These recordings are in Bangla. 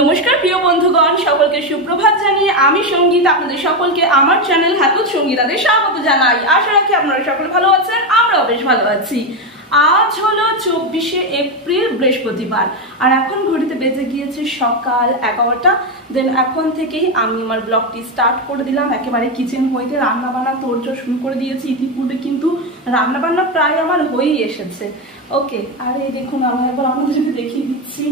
নমস্কার প্রিয় বন্ধুগণ, সকলকে সুপ্রভাত জানিয়ে আমি সঙ্গীত আপনাদের সকলকে আমার চ্যানেল হাতুত সঙ্গীতাতে স্বাগত জানাই। আশা রাখি আপনারা সকলে ভালো আছেন, আমরাও বেশ ভালো আছি। আজ হলো 24শে এপ্রিল বৃহস্পতিবার, আর এখন ঘড়িতে বেজে গিয়েছে সকাল 11টা। দেন এখন থেকেই আমি আমার ব্লগটি স্টার্ট করে দিলাম। একেবারে কিচেন হইতে রান্নাবান্না তোড়জোড় শুরু করে দিয়েছি। ইতিপূর্বে কিন্তু রান্নাবান্না প্রায় আমার হয়েই এসেছে। ওকে, আর এই দেখুন আমি একবার আপনাদেরকে দেখিয়ে দিচ্ছি,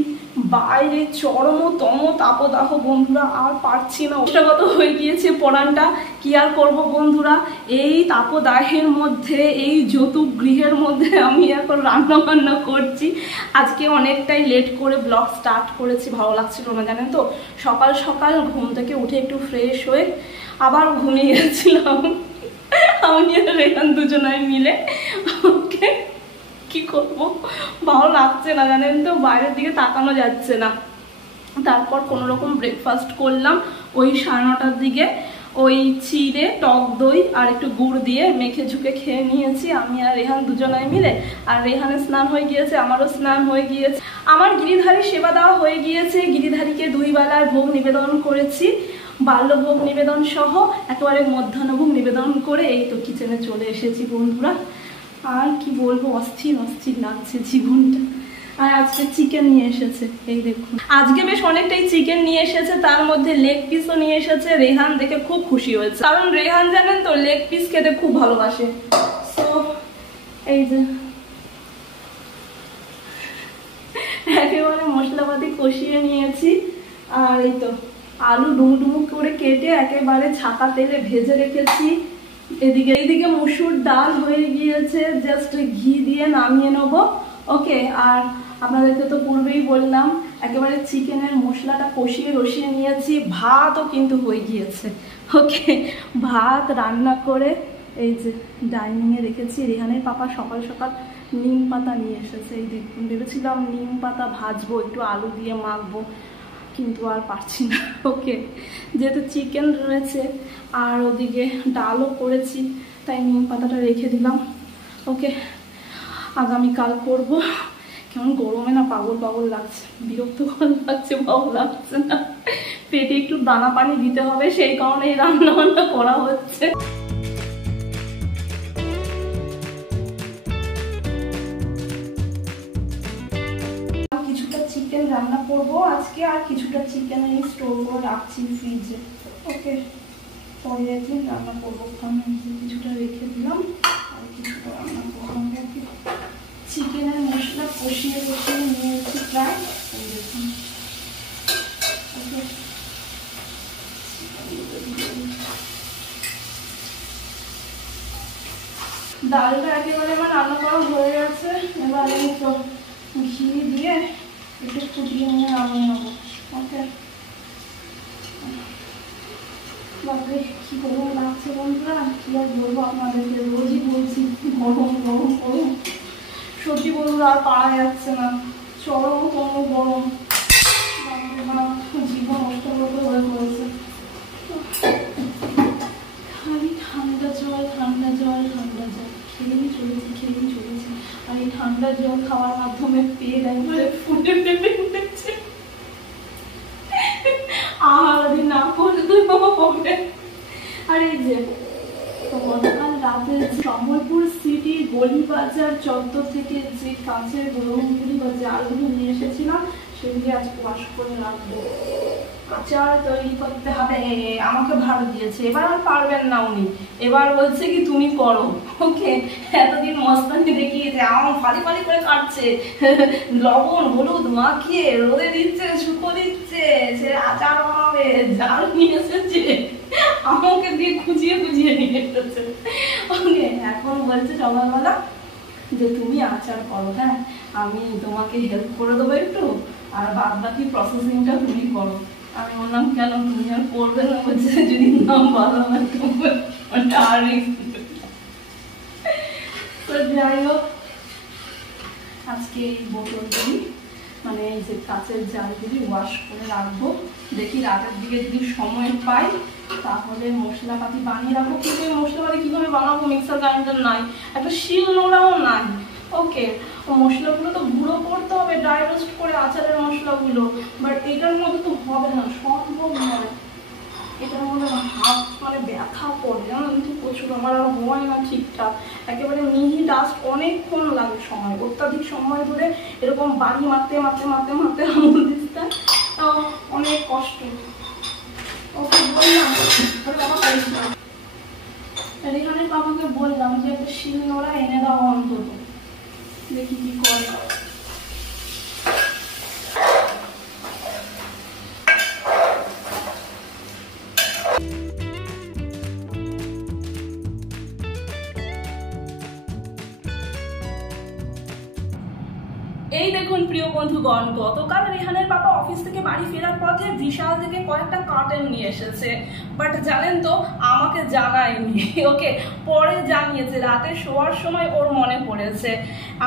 বাইরে চরমতম তাপদাহ বন্ধুরা, আর পারছি না, অষ্টাগত হয়ে গিয়েছে পরানটা। কি আর করবো বন্ধুরা, এই তাপদাহের মধ্যে, এই যৌতুক গৃহের মধ্যে আমি এখন রান্না বান্না করছি। আজকে অনেকটাই লেট করে ব্লগ স্টার্ট করেছি, ভালো লাগছিল না জানেন তো। সকাল সকাল ঘুম থেকে উঠে একটু ফ্রেশ হয়ে আবার ঘুমিয়ে গেছিলাম আমি আর রেহান দুজনাই মিলে। ওকে, কি করবো, ভালো লাগছে না জানেন তো, বাইরের দিকে তাকানো যাচ্ছে না। তারপর কোনো রকম ব্রেকফাস্ট করলাম ওই 9:30টার দিকে। ওই চিড়ে, টক দই আর একটু গুড় দিয়ে মেখে ঝুঁকে খেয়ে নিয়েছি আমি আর রেহান দুজনাই মিলে। আর রেহানের স্নান হয়ে গিয়েছে, আমারও স্নান হয়ে গিয়েছে। আমার গিরিধারী সেবা দেওয়া হয়ে গিয়েছে। গিরিধারীকে 2 বেলার ভোগ নিবেদন করেছি, বাল্যভোগ নিবেদন সহ একেবারে মধ্যাহ্নভোগ নিবেদন করে এই তো কিচেনে চলে এসেছি বন্ধুরা। আর কি বলবো, অস্থির অস্থির লাগছে জীবনটা। আর আজকে চিকেন নিয়ে এসেছে, এই দেখুন আজকে বেশ অনেকটাই চিকেন নিয়ে এসেছে, তার মধ্যে লেগ পিসও নিয়ে এসেছে। রেহান দেখে খুব খুশি হয়েছে, কারণ রেহান জানেন তো লেগ পিস খেতে খুব ভালোবাসে। সো এই যে একেবারে মশলাপাতি কষিয়ে নিয়েছি। আর এই তো আলু ডুমডুমু করে কেটে একেবারে ছাকা তেলে ভেজে রেখেছি। এইদিকে মুসুর ডাল হয়ে গিয়েছে, জাস্ট ঘি দিয়ে নামিয়ে নেবো। ওকে, আর আপনাদেরকে তো পূর্বেই বললাম একেবারে চিকেনের মশলাটা কষিয়ে রসিয়ে নিয়েছি। ভাতও কিন্তু হয়ে গিয়েছে। ওকে, ভাত রান্না করে এই যে ডাইনিংয়ে রেখেছি। রেহানের পাপা সকাল সকাল নিম পাতা নিয়ে এসেছে। এই দেখুন, ভেবেছিলাম নিম পাতা ভাজবো, একটু আলু দিয়ে মাখবো, কিন্তু আর পারছি না। ওকে, যেহেতু চিকেন রয়েছে আর ওদিকে ডালও করেছি, তাই নিম পাতাটা রেখে দিলাম। ওকে, আগামীকাল করবো। কেমন গরমে না পাগল পাগল লাগছে, বিরক্তকর লাগছে, ভালো লাগছে না। পেটে একটু দানা পানি দিতে হবে, সেই কারণে রান্না বান্না করা হচ্ছে। কিছুটা চিকেন রান্না করবো আজকে, আর কিছুটা চিকেন স্টোর করে রাখছি ফ্রিজে। ওকে, পরে একদিন রান্না করবো। কিছুটা রেখে দিলাম, আর কিছুটা রান্না করবো। চিকেনের মশলা কষিয়ে কষিয়ে নিয়েছি প্রায়, দেখুন। ডালটা একেবারে আমার রান্না করা হয়ে গেছে। এবার আমি তো ঘি দিয়ে একটু ফুটিয়ে নিয়ে নামিয়ে নেবো। ওকে, বাপরে কি গরম লাগছে বন্ধুরা, কি আর বলবো আপনাদেরকে, রোজই বলছি গরম গরম গরম। সত্যি বন্ধুরা আর পারা যাচ্ছে না, চরমতম গরম। জীবন অষ্টগত হয়ে পড়েছে। খালি ঠান্ডা জল ঠান্ডা জল ঠান্ডা জল খেয়েই চলেছি। আর এই ঠান্ডা জল খাওয়ার মাধ্যমে পেট একবারে ফুটে পেঁপে উঠেছে। আহারাদি না করলে হবে। আর এই যে গতকাল রাতে সম্বলপুর সিটি গলিবাজার চত্বর থেকে যে কাঁচের গ্রহণগুলি বা জালগুলো নিয়ে এসেছিলাম, সেগুলি আজ ওয়াশ করে রাখবো। আচার তৈরি করতে হবে, আমাকে ভাড়া দিয়েছে। এবার আর পারবেন না উনি, এবার বলছে কি তুমি করো। ওকে, এতদিন মস্তানি দেখিয়েছে, আমার ফালি ফালি করে কাটছে, লবণ হলুদ মাখিয়ে রোদে দিচ্ছে, শুকো দিচ্ছে, সে আচার বানাবে। জাল নিয়ে এসেছে, আমাকে দিয়ে খুঁজিয়ে খুঁজিয়ে নিয়ে এসেছে। ওকে, এখন বলছে সকালবেলা যে তুমি আচার করো, হ্যাঁ আমি তোমাকে হেল্প করে দেবো একটু, আর বাদ বাকি প্রসেসিংটা তুমি করো। আমি বললাম কেন, তুমি আর করবে না? বলছে যদি নাম ভালো হয় আর। তো যাই হোক, আজকে এই বোতলগুলি মানে এই যে কাঁচের জালগুলি ওয়াশ করে রাখবো। দেখি রাতের দিকে যদি সময় পাই তাহলে মশলাপাতি বানিয়ে রাখবো। কিন্তু এই মশলাপাতি কীভাবে বানাবো, মিক্সার গ্রাইন্ডার নাই, একটা শিল নোড়াও নাই। ওকে, মশলাগুলো তো গুঁড়ো করতে হবে ড্রাই রোস্ট করে আচারের মশলাগুলো, বাট এটার মধ্যে তো হবে না, সম্ভব নয়। এটার মধ্যে হাত মানে ব্যথা করে জানেন তো প্রচুর, আমার আর হয় না ঠিকঠাক, একেবারে মিহি ডাস্ট অনেকক্ষণ লাগে সময়, অত্যাধিক সময় ধরে এরকম বাড়ি মারতে মারতে মারতে মারতে আঙুল দিতে অনেক কষ্ট। ওকে বললাম রেহানের বাবাকে বললাম যে একটা শিলনোড়া এনে দাও অন্তত, দেখি কি করে। এই দেখুন প্রিয় বন্ধুগণ, গতকাল রেহানের বাবা অফিস থেকে বাড়ি ফেরার পথে বিশাল থেকে কয়েকটা কার্টেন নিয়ে এসেছে, বাট জানেন তো আমাকে জানায়নি। ওকে, পরে জানিয়েছে, রাতে শোয়ার সময় ওর মনে পড়েছে,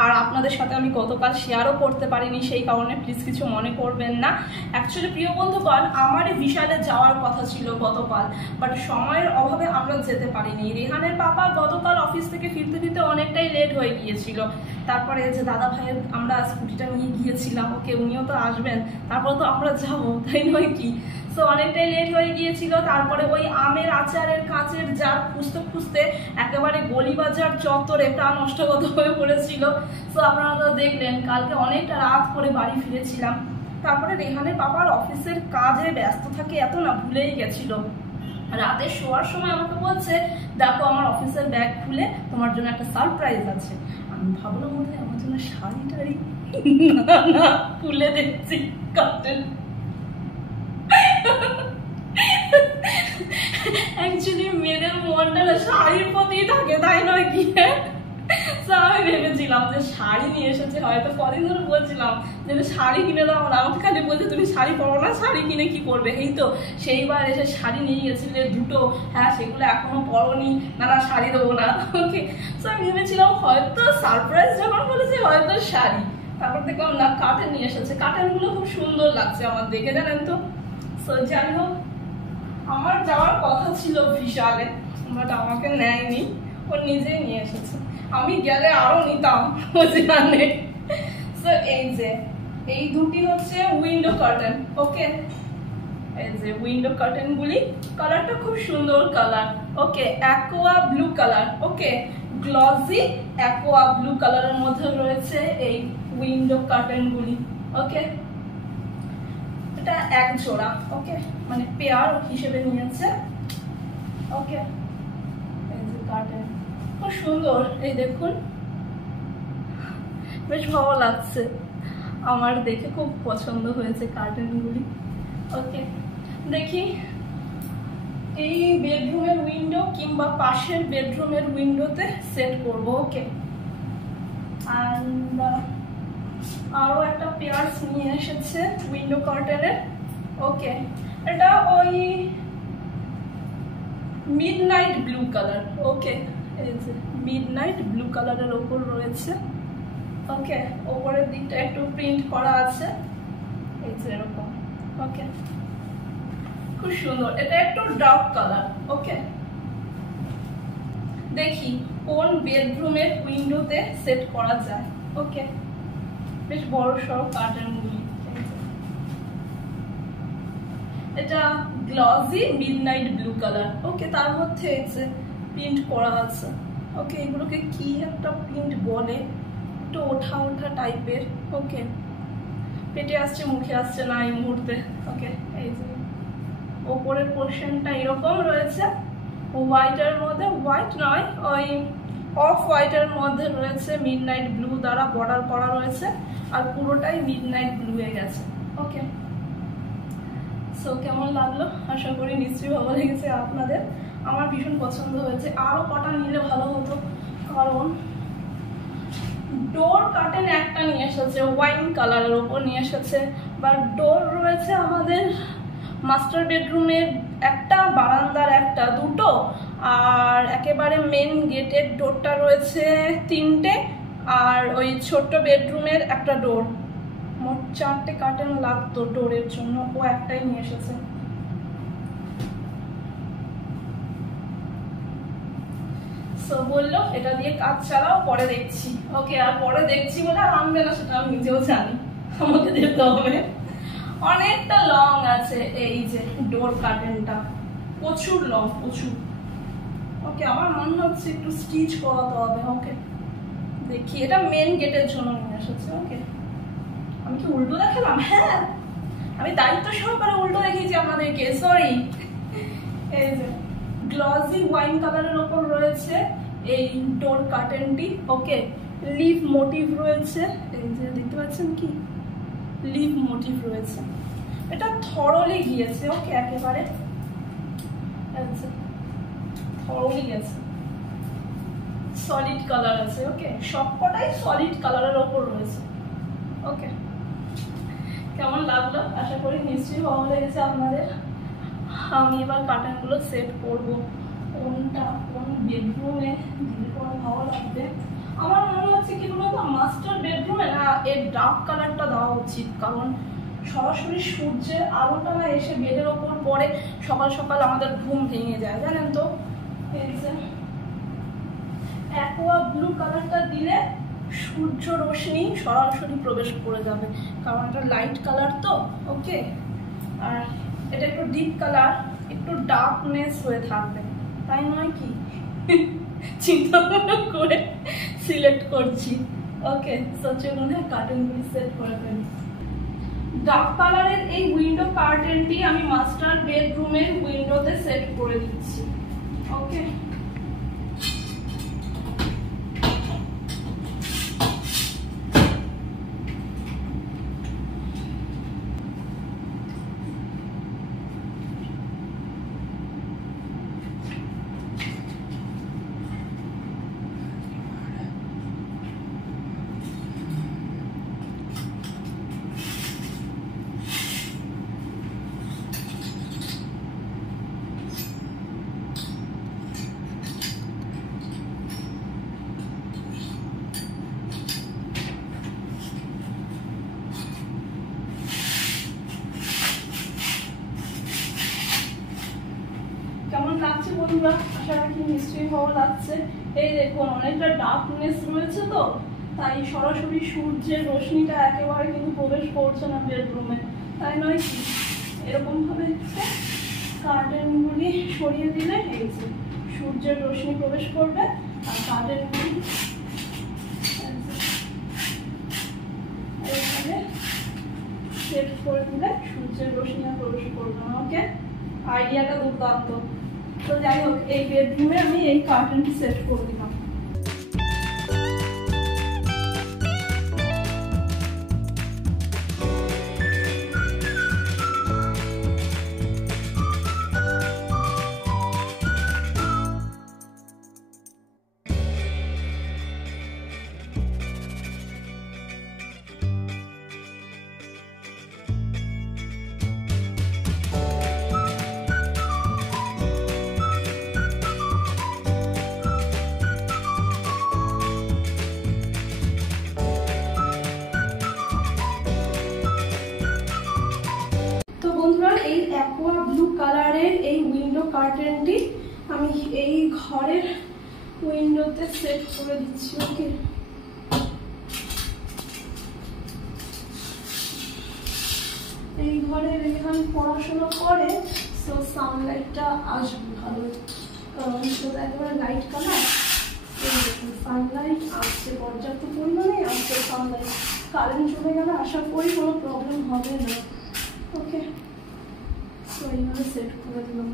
আর আপনাদের সাথে আমি গতকাল শেয়ারও করতে পারিনি, সেই কারণে প্লিজ কিছু মনে করবেন না। অ্যাকচুয়ালি প্রিয় বন্ধুগণ, আমার বিশালে যাওয়ার কথা ছিল গতকাল, বাট সময়ের অভাবে আমরা যেতে পারিনি। রেহানের বাবা গতকাল অফিস থেকে ফিরতে ফিরতে অনেকটাই লেট হয়ে গিয়েছিল, তারপরে যে দাদা ভাইয়ের আমরা স্কুটিটা নিয়ে গিয়েছিলাম, ওকে উনিও তো আসবেন, তারপর তো আমরা যাবো, তাই নয় কি? সো অনেকটাই লেট হয়ে গিয়েছিল। তারপরে ওই আমের আচারের কাঁচের জার খুঁজতে খুঁজতে একেবারে গলিবাজার চত্বরে প্রাণ নষ্টগত হয়ে পড়েছিল। সো আপনারা তো দেখলেন, কালকে অনেকটা রাত করে বাড়ি ফিরেছিলাম। তারপরে রেহানের বাবার অফিসের কাজে ব্যস্ত থাকে, এত না ভুলেই গেছিল। রাতে শোয়ার সময় আমাকে বলছে, দেখো আমার অফিসের ব্যাগ খুলে তোমার জন্য একটা সারপ্রাইজ আছে। আমি ভাবলাম মধ্যে আমার জন্য শাড়ি টাড়ি, না খুলে দেখছি কাটেন। অ্যাকচুয়ালি মেয়েদের মনটা না শাড়ির প্রতি থাকে, তাই নয় কি? আমি ভেবেছিলাম যে শাড়ি নিয়ে এসেছে, হয়তো কদিন ধরে বলছিলাম যে শাড়ি কিনে দাও, আমাকে খালি বলছে তুমি শাড়ি পরো না, শাড়ি কিনে কি করবে। এই তো সেইবার এসে শাড়ি নিয়ে গেছিলে দুটো, হ্যাঁ সেগুলো এখনো পরোনি, না না শাড়ি দেবো না। ওকে, তো আমি ভেবেছিলাম হয়তো সারপ্রাইজ যখন বলেছে হয়তো শাড়ি, তারপর দেখলাম না কার্টেন নিয়ে এসেছে। কার্টেনগুলো খুব সুন্দর লাগছে আমার দেখে, জানেন তো। সো যাই হোক, আমার যাওয়ার কথা ছিল বিশালে, বাট আমাকে নেয়নি, ও নিজেই নিয়ে এসেছে। আমি গেলে আরো নিতাম, ও জানে। সো এই যে এই দুটি হচ্ছে উইন্ডো কার্টেন। ওকে, এই যে উইন্ডো কার্টেন গুলি, কালারটা খুব সুন্দর কালার। ওকে, অ্যাকোয়া ব্লু কালার। ওকে, গ্লসি অ্যাকোয়া ব্লু কালারের মধ্যে রয়েছে এই উইন্ডো কার্টেন গুলি। ওকে, এটা এক জোড়া, ওকে মানে পেয়ার হিসেবে নিয়েছে। ওকে, এই যে কার্টেন খুব সুন্দর, এই দেখুন বেশ ভালো লাগছে, আমার দেখে খুব পছন্দ হয়েছে কার্টেনগুলি। ওকে, দেখি এই বেডরুমের উইন্ডো কিংবা পাশের বেডরুমের উইন্ডোতে সেট করব। ওকে, আরো একটা পেয়ার্স নিয়ে এসেছে উইন্ডো কার্টেনের। ওকে, এটা ওই মিডনাইট ব্লু কালার। ওকে, এই যে মিডনাইট ব্লু কালারের ওপর রয়েছে। ওকে, ওপরের দিকটা একটু প্রিন্ট করা আছে, এই যে এরকম। ওকে, খুব সুন্দর, এটা একটু ডার্ক কালার। ওকে, দেখি কোন বেডরুমের উইন্ডোতে সেট করা যায়। ওকে, বেশ বড় সড়ো কার্টেনগুলি, এটা গ্লসি মিডনাইট ব্লু কালার। ওকে, তার মধ্যে এই যে প্রিন্ট করা আছে। ওকে, এগুলোকে কি একটা প্রিন্ট বলে, একটু ওঠা ওঠা টাইপের। ওকে, পেটে আসছে মুখে আসছে না এই মুহূর্তে। ওকে, এই যে ওপরের পোর্শনটা এরকম রয়েছে, হোয়াইটের মধ্যে, হোয়াইট নয় ওই অফ হোয়াইটের মধ্যে রয়েছে, মিডনাইট ব্লু দ্বারা বর্ডার করা রয়েছে, আর পুরোটাই মিডনাইট ব্লু এ গেছে। ওকে, সো কেমন লাগলো? আশা করি নিশ্চয়ই ভালো লেগেছে আপনাদের, আমার ভীষণ পছন্দ হয়েছে। আরো কটা নিলে ভালো হতো, কারণ ডোর কার্টেন একটা নিয়ে এসেছে ওয়াইন কালারের ওপর নিয়ে এসেছে, বাট ডোর রয়েছে আমাদের মাস্টার বেডরুমের একটা, বারান্দার একটা, দুটো, আর একেবারে মেন গেটের ডোরটা রয়েছে তিনটে, আর ওই ছোট্ট বেডরুমের একটা ডোর। মোট 4টে কার্টেন লাগতো ডোরের জন্য, ও একটাই নিয়ে এসেছে। সো বললো এটা দিয়ে কাজ চালাও, পরে দেখছি। ওকে, আর পরে দেখছি বলে আর আনবে না সেটা আমি নিজেও জানি, আমাকে দিতে হবে। অনেকটা লং আছে এই যে ডোর কার্টেনটা, প্রচুর লং, প্রচুর। ওকে, আমার মনে হচ্ছে একটু স্টিচ করাতে হবে। ওকে দেখি, এটা মেন গেটের জন্য নিয়ে এসেছে। ওকে, আমি কি উল্টো দেখালাম? হ্যাঁ, আমি দায়িত্ব সহকারে উল্টো দেখিয়েছি আপনাদেরকে, সরি। এই যে গ্লসি ওয়াইন কালারের ওপর রয়েছে এই ডোর কার্টেনটি। ওকে, লিভ মোটিভ রয়েছে, এই যে দেখতে পাচ্ছেন কি লিভ মোটিভ রয়েছে। এটা থরলি গিয়েছে। ওকে, একেবারে থরলি গেছে, সলিড কালার আছে। ওকে, সবকটাই সলিড কালারের ওপর রয়েছে। ওকে, কেমন লাগলো? আশা করি নিশ্চয়ই ভালো লেগেছে আপনাদের। আমি এবার কার্টেনগুলো সেট করব। কোনটা কোন বেডরুমে দিলে পরে ভালো লাগবে? আমার মনে হচ্ছে কি বলতো, মাস্টার বেডরুমে না এর ডার্ক কালারটা দেওয়া উচিত, কারণ সরাসরি সূর্যের আলোটা না এসে বেডের ওপর পড়ে, সকাল সকাল আমাদের ঘুম ভেঙে যায়, জানেন তো। এই যে অ্যাকোয়া ব্লু কালারটা দিলে সূর্য রশ্মি সরাসরি প্রবেশ করে যাবে, কারণ এটা লাইট কালার তো। ওকে, আর এটা একটু ডিপ কালার, একটু ডার্কনেস হয়ে থাকবে, তাই নয় কি? চিন্তা করে সিলেক্ট করছি। ওকে, চলুন কার্টেনগুলি সেট করে ফেলি। ডার্ক কালারের এই উইন্ডো কার্টেনটি আমি মাস্টার বেডরুমের উইন্ডোতে সেট করে দিচ্ছি। ওকে, কেমন লাগছে বন্ধুরা? আশা রাখি নিশ্চয়ই ভালো লাগছে। এই দেখুন, অনেকটা ডার্কনেস রয়েছে তো, তাই সরাসরি সূর্যের রশ্মিটা একেবারে কিন্তু প্রবেশ করছে না বেডরুমে, তাই নয় কি? এরকম ভাবে কার্টেনগুলি সরিয়ে দিলে এই যে সূর্যের রশ্মি প্রবেশ করবে, আর কার্টেনগুলি এইভাবে সেট করে দিলে সূর্যের রশ্মি আর প্রবেশ করবে না। ওকে, আইডিয়াটা দুর্দান্ত। তো যাই হোক, এই বেডরুমে আমি এই কার্টেনটি সেট করে দিলাম। এই অ্যাকোয়া ব্লু কালারের এই উইন্ডো কার্টেনটি আমি এই ঘরের উইন্ডোতে সেট করে দিচ্ছি। ওকে, এই ঘরের এখানে পড়াশোনা করে, সো সানলাইটটা আসবে ভালো, কারণ একেবারে লাইট কালার। সানলাইট আসছে পর্যাপ্ত পরিমাণে, আসছে সানলাইট। কারেন্ট চলে গেলে আশা করি কোনো প্রবলেম হবে না। ওকে, তো এইভাবে সেট করে দিলাম।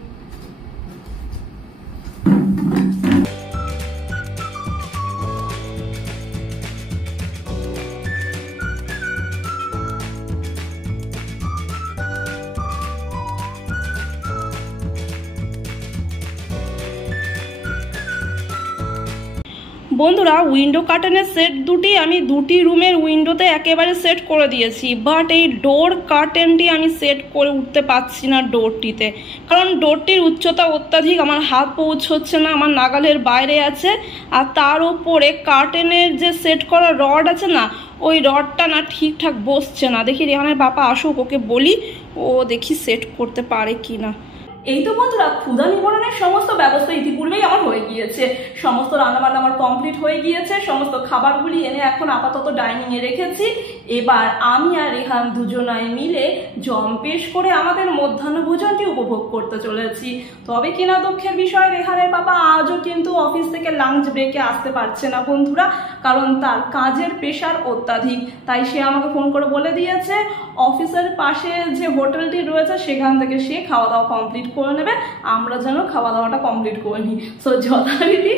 বন্ধুরা, উইন্ডো কার্টেনের সেট দুটি আমি দুটি রুমের উইন্ডোতে একেবারে সেট করে দিয়েছি, বাট এই ডোর কার্টেনটি আমি সেট করে উঠতে পারছি না ডোরটিতে, কারণ ডোরটির উচ্চতা অত্যাধিক, আমার হাত পৌঁছচ্ছে না, আমার নাগালের বাইরে আছে। আর তার উপরে কার্টেনের যে সেট করা রড আছে না, ওই রডটা না ঠিকঠাক বসছে না। দেখি রেহানের বাবা আসুক, ওকে বলি, ও দেখি সেট করতে পারে কি না। এই তো বন্ধুরা ক্ষুধা নিবারণের সমস্ত ব্যবস্থা ইতিপূর্বেই আমার হয়ে গিয়েছে। সমস্ত রান্নাবান্না আমার কমপ্লিট হয়ে গিয়েছে। সমস্ত খাবারগুলি এনে এখন আপাতত ডাইনিংয়ে রেখেছি। এবার আমি আর রেহান দুজনাই মিলে জম্পেশ করে আমাদের মধ্যাহ্ন ভোজনটি উপভোগ করতে চলেছি। তবে কিনা দুঃখের বিষয়, রেহানের বাবা আজও কিন্তু অফিস থেকে লাঞ্চ ব্রেকে আসতে পারছে না বন্ধুরা, কারণ তার কাজের প্রেশার অত্যাধিক। তাই সে আমাকে ফোন করে বলে দিয়েছে অফিসের পাশে যে হোটেলটি রয়েছে সেখান থেকে সে খাওয়া দাওয়া কমপ্লিট করে নেবে, আমরা যেন খাওয়া দাওয়াটা কমপ্লিট করে নিই। সো যথারীতি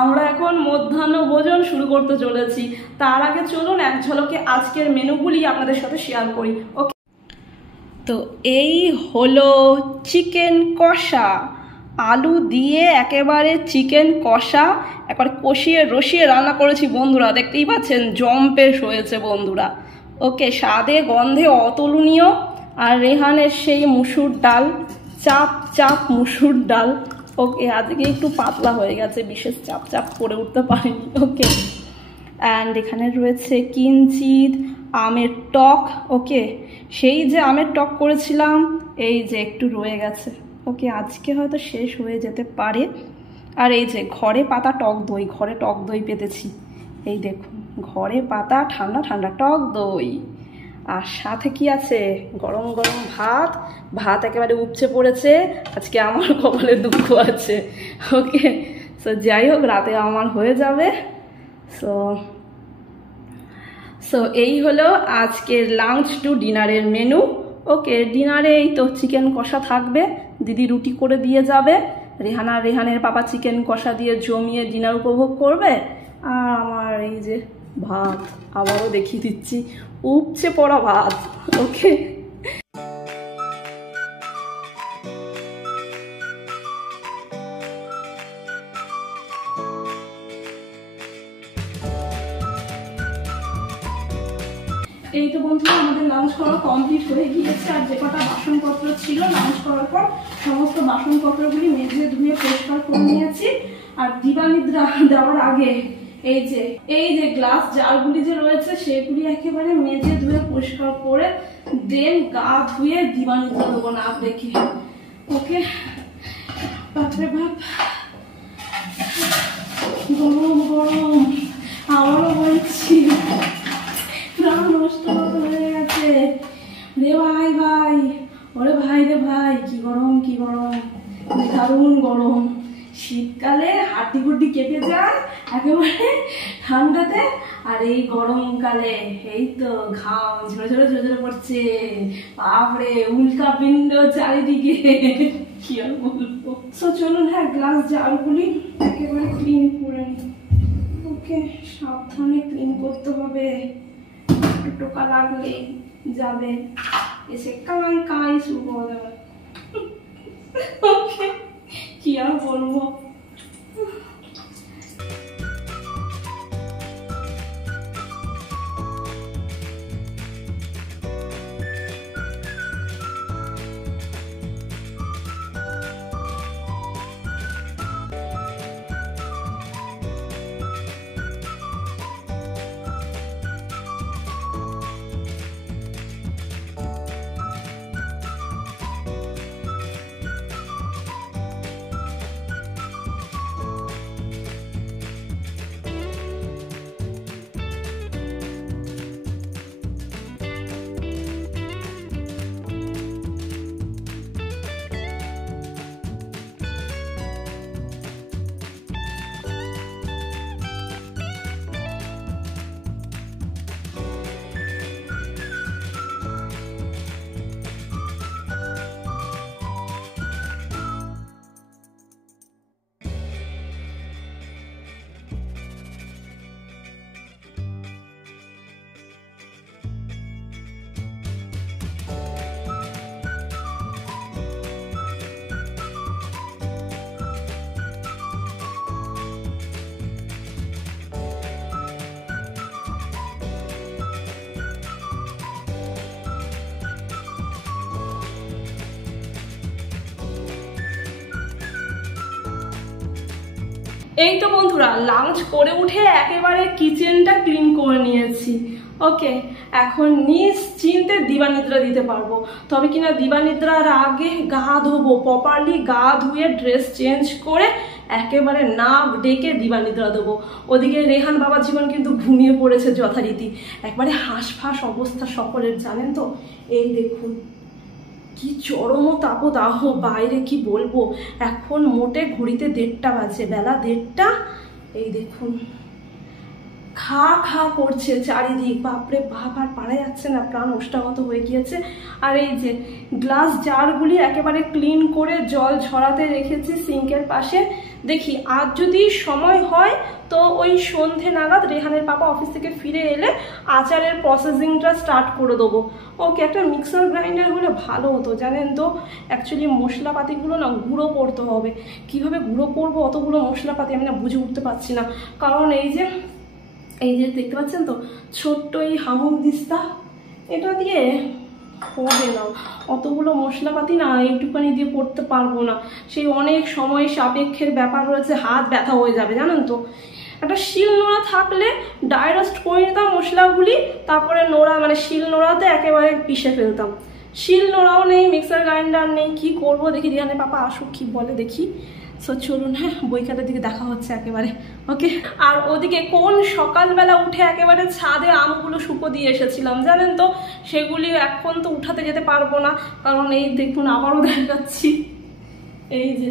আমরা এখন মধ্যাহ্ন ভোজন শুরু করতে চলেছি। তার আগে চলুন এক ঝলকে আজকের মেনুগুলি আপনাদের সাথে শেয়ার করি। ওকে, তো এই হলো চিকেন কষা, আলু দিয়ে একেবারে চিকেন কষা একবার কষিয়ে রসিয়ে রান্না করেছি বন্ধুরা, দেখতেই পাচ্ছেন জম্পেশ হয়েছে বন্ধুরা। ওকে, স্বাদে গন্ধে অতুলনীয়। আর রেহানের সেই মুসুর ডাল, চাপ চাপ মুসুর ডাল। ওকে, আজকে একটু পাতলা হয়ে গেছে, বিশেষ চাপ চাপ করে উঠতে পারিনি। ওকে, অ্যান্ড এখানে রয়েছে কিঞ্চিত আমের টক। ওকে, সেই যে আমের টক করেছিলাম এই যে একটু রয়ে গেছে। ওকে, আজকে হয়তো শেষ হয়ে যেতে পারে। আর এই যে ঘরে পাতা টক দই, ঘরে টক দই পেতেছি, এই দেখুন ঘরে পাতা ঠান্ডা ঠান্ডা টক দই। আর সাথে কি আছে, গরম গরম ভাত। ভাত একেবারে উপচে পড়েছে, আজকে আমার কপালে দুঃখ আছে। ওকে, সো যাই হোক, রাতে আমার হয়ে যাবে। সো এই হলো আজকের লাঞ্চ টু ডিনারের মেনু। ওকে, ডিনারে এই তো চিকেন কষা থাকবে, দিদি রুটি করে দিয়ে যাবে, রেহানের পাপা চিকেন কষা দিয়ে জমিয়ে ডিনার উপভোগ করবে। আর আমার এই যে ভাত, আবারও দেখিয়ে দিচ্ছি উপচে পড়া ভাত। ওকে, এই তো বন্ধুরা আমাদের লাঞ্চ করা কমপ্লিট হয়ে গিয়েছে। আর যে কটা বাসনপত্র ছিল লাঞ্চ করার পর সমস্ত বাসনপত্রগুলি মেজে ধুয়ে পরিষ্কার করে নিয়েছি। আর দিবানিদ্রা দেওয়ার আগে এই যে গ্লাস জারগুলি যে রয়েছে সেগুলি একেবারে মেজে ধুয়ে পরিষ্কার করে দেন গা ধুয়ে দিবানিদ্রা দেবো না দেখি। ওকে, বাপরে বাপ, গরম গরম, আবারও বলছি প্রাণ নষ্ট হয়ে গেছে রে ভাই। ওরে ভাই রে ভাই, কি গরম কি গরম, দারুণ গরম। শীতকালে হাড্ডি গুড্ডি কেঁপে যায় একেবারে ঠান্ডাতে, আর এই গরমকালে এই তো ঘাম ঝরে ঝরে ঝরে ঝরে পড়ছে। বাপরে, উল্কা পিণ্ড চারিদিকে, কি আর বলবো। সো চলুন, হ্যাঁ গ্লাস জারগুলি একেবারে ক্লিন করে নিই। ওকে, সাবধানে ক্লিন করতে হবে, টোকা লাগলে যাবে, এসে কাঁই কাঁই শুরু করে দেবে। ওকে, কি আর বলবো। এই তো বন্ধুরা লাঞ্চ করে উঠে একেবারে কিচেনটা ক্লিন করে নিয়েছি। ওকে, এখন নিশ্চিন্তে দিবানিদ্রা দিতে পারবো। তবে কিনা দিবানিদ্রার আগে গা ধোবো, প্রপারলি গা ধুয়ে ড্রেস চেঞ্জ করে একেবারে নাক ডেকে দিবানিদ্রা দেবো। ওদিকে রেহান বাবার জীবন কিন্তু ঘুমিয়ে পড়েছে যথারীতি, একবারে হাঁসফাঁস অবস্থা সকলের, জানেন তো। এই দেখুন কি চরম তাপদাহ বাইরে, কি বলবো। এখন মোটে ঘড়িতে 1:30 বাজে, বেলা 1:30। এই দেখুন খা খা করছে চারিদিক, বাপরে বাপ, আর পারা যাচ্ছে না, প্রাণ ওষ্ঠাগত হয়ে গিয়েছে। আর এই যে গ্লাস জারগুলি একেবারে ক্লিন করে জল ঝরাতে রেখেছি সিঙ্কের পাশে। দেখি আজ যদি সময় হয় তো ওই সন্ধে নাগাদ রেহানের পাপা অফিস থেকে ফিরে এলে আচারের প্রসেসিংটা স্টার্ট করে দেবো। ওকে, একটা মিক্সার গ্রাইন্ডার হলে ভালো হতো, জানেন তো। অ্যাকচুয়ালি মশলাপাতিগুলো না গুঁড়ো করতে হবে, কীভাবে গুঁড়ো করবো অতগুলো মশলাপাতি আমি না বুঝে উঠতে পারছি না। কারণ এই যে দেখতে পাচ্ছেন তো ছোট্ট এই হামুক দিস্তা, এটা দিয়ে হবে না, অতগুলো মশলাপাতি না এইটুখানি দিয়ে করতে পারবো না। সেই অনেক সময় সাপেক্ষের ব্যাপার রয়েছে, হাত ব্যথা হয়ে যাবে, জানেন তো। একটা শিল নোড়া থাকলে ডাইরেক্ট করে নিতাম মশলাগুলি, তারপরে নোড়া মানে শিল নোড়াতে একেবারে পিষে ফেলতাম। শিল নোড়াও নেই, মিক্সার গ্রাইন্ডার নেই, কি করব দেখি রিহানের পাপা আসুক কি বলে দেখি। সো চলুন, হ্যাঁ বইখাতার দিকে দেখা হচ্ছে একেবারে। ওকে, আর ওদিকে কোন সকালবেলা উঠে একেবারে ছাদে আমগুলো শুকো দিয়ে এসেছিলাম, জানেন তো। সেগুলি এখন তো উঠাতে যেতে পারবো না, কারণ এই দেখুন আবারও দেখাচ্ছি, এই যে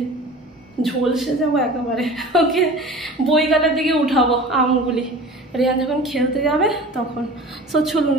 ঝলসে যাবো একেবারে। ওকে, বইখাতার দিকে উঠাবো আমগুলি, রিয়ান যখন খেলতে যাবে তখন। সো চলুন।